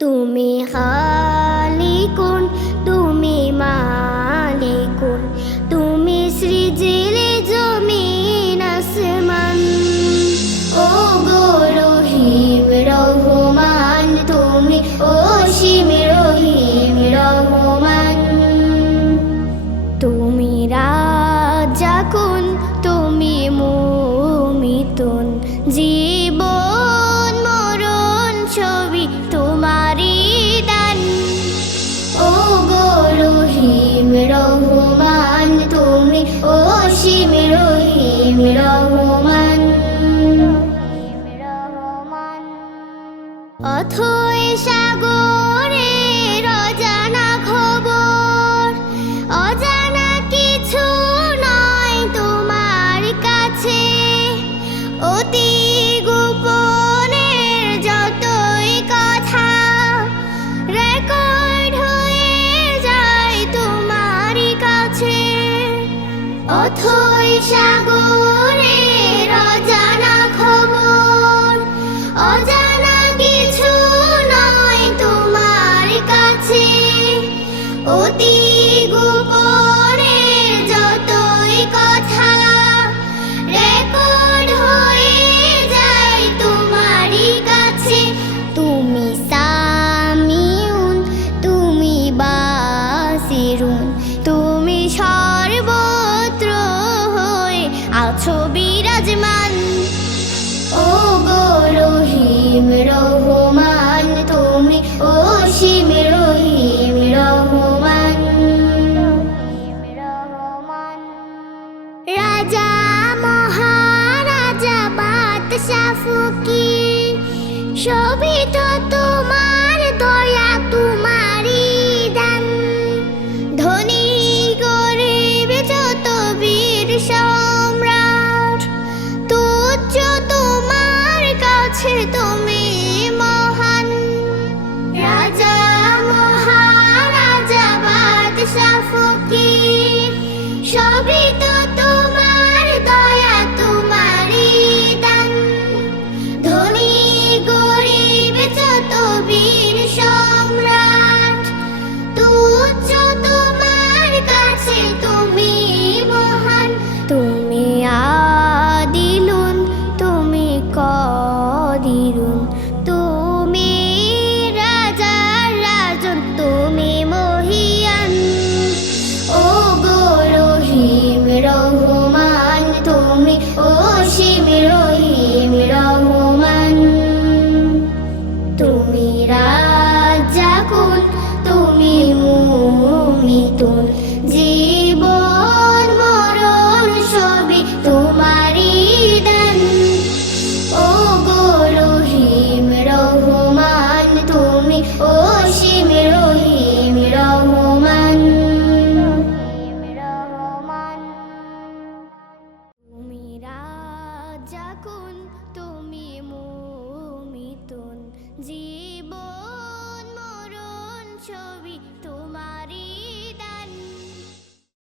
তুমি খালিকুন, তুমি মালিকুন, তুমি সৃজিলে জমিন আসমান। ও গো রহিম রহমান, তুমি অসীম রহিম রহমান। তুমি রাজ্জাকুন, তুমি মুমিতুন, জীবন মরণ ছবি তোমারই দান। ও গো রহিম রহমান, তুমি অসীম রহিম রহমান। অথই সাগরের অজানা খবর, অজানা কিছু নয় তোমার কাছে। অতি গোপনের যতই কথা রেকর্ড হয়ে যায় তোমার কাছে। অথই সাগরের অজানা খবর, অজানা কিছু নয় তোমার কাছে। অতি গোপনের যতই কথা রেকর্ড হয়ে যায় তোমারই কাছে। তুমি সামিউন, তুমি বাসিরুন, তুমি সর্বত্র হয়ে আছো বিরাজমান। ও গো রহিম রহমান, তুমি অসীম রহিম রহমান। রাজা মহারাজা বাদশা ফকির সবই তো